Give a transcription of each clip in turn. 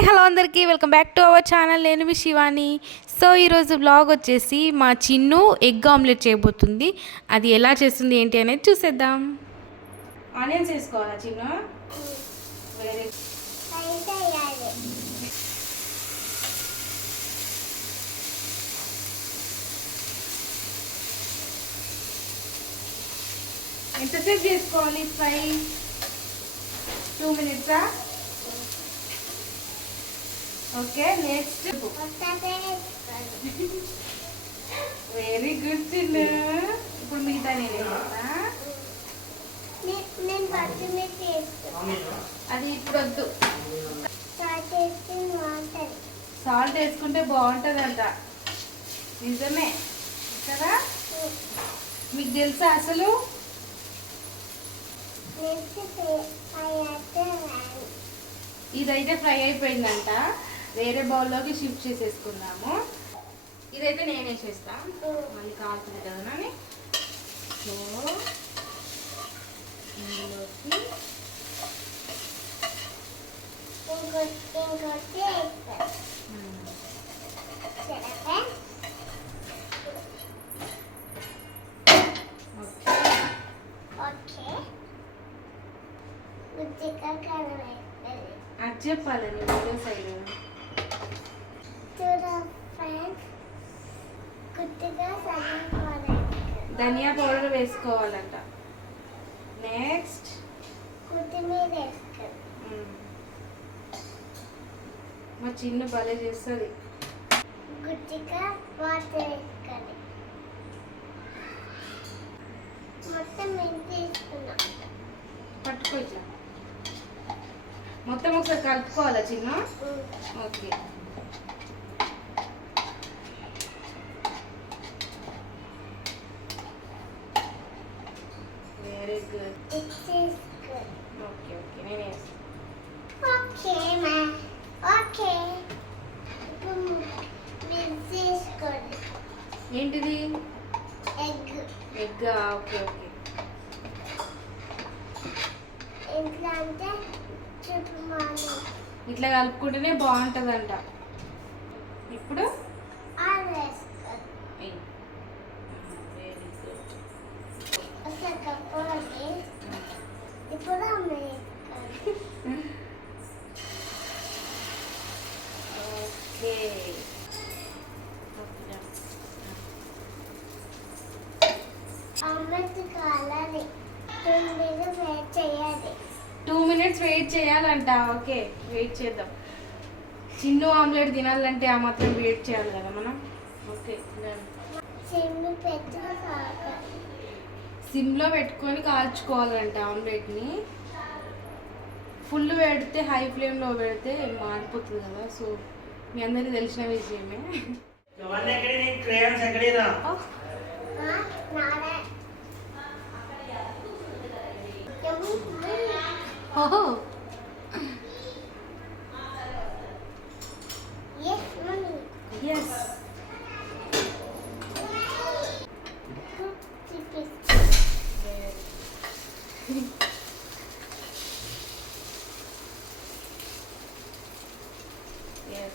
Hi hello అందరికీ welcome back to our channel. నేను మీ Shivani. So ఈరోజు బ్లాగ్ వచ్చేసి మా చిన్ను ఎగ్ ఆమ్లెట్ చేయబోతుంది. అది ఎలా చేస్తుంది ఏంటి అనేది చూసేద్దాం. ఆనియన్స్ వేసుకోవాలా చిన్ను? వెరీ ఎంతసేపు చేసుకోవాలి fry? 2 minutes. Okay, next very good Chinnu. ఇప్పుడు మిగతా అది ఇప్పుడు వద్దు. సాల్ట్ వేసుకుంటే బాగుంటుందంట. నిజమే కదా? మీకు తెలుసా అసలు? ఇదైతే ఫ్రై అయిపోయిందంట. వేరే బౌల్లోకి షిఫ్ట్ చేసేసుకున్నాము. ఇదైతే నేను వేసేస్తాను, మళ్ళీ కాలుతుంది కదా అని. సో ఇందులోకి అది చెప్పాలి వీడియో సైడ్. ధనియా పౌడర్ వేసుకోవాలంట. నెక్స్ట్ మా చిన్న భలే చేస్తుంది. పట్టుకో ఇట్లా మొత్తం ఒకసారి కలుపుకోవాలా చిన్న? Okay. Very good. Okay okay, నేను ఏంటిది? ఎగ్. ఎగ్గా? Okay okay. ఇట్లా కలుపుకుంటేనే బాగుంటుందంట. ఇప్పుడు ఓకే. 2 minutes వెయిట్ చేయాలంట. ఓకే, వెయిట్ చేద్దాం. చిన్ను ఆమ్లెట్ తినాలంటే ఆ మాత్రం వెయిట్ చేయాలి కదా మనం. ఓకే, సిమ్లో పెట్టుకొని కాల్చుకోవాలంట ఆమ్లెట్ని. ఫుల్ పెడితే, హై ఫ్లేమ్లో పెడితే మాడిపోతుంది కదా. సో మీ అందరికీ తెలిసిన విషయమే. ఓహో, yes. Yes,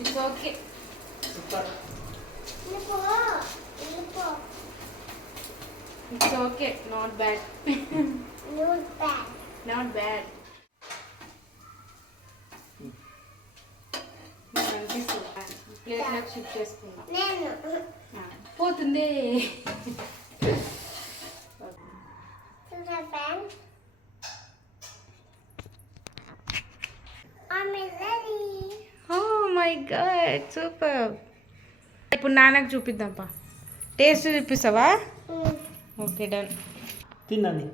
it's okay. Super. It's okay, not bad. Not bad. ప్లేట్లోకి షిఫ్ట్ చేసుకున్నా. పోతుంది. Oh my god, super. ఇప్పుడు నాన్నకు చూపిద్దాంపా. టేస్ట్ చూపిస్తావా? Okay, done. తినండి.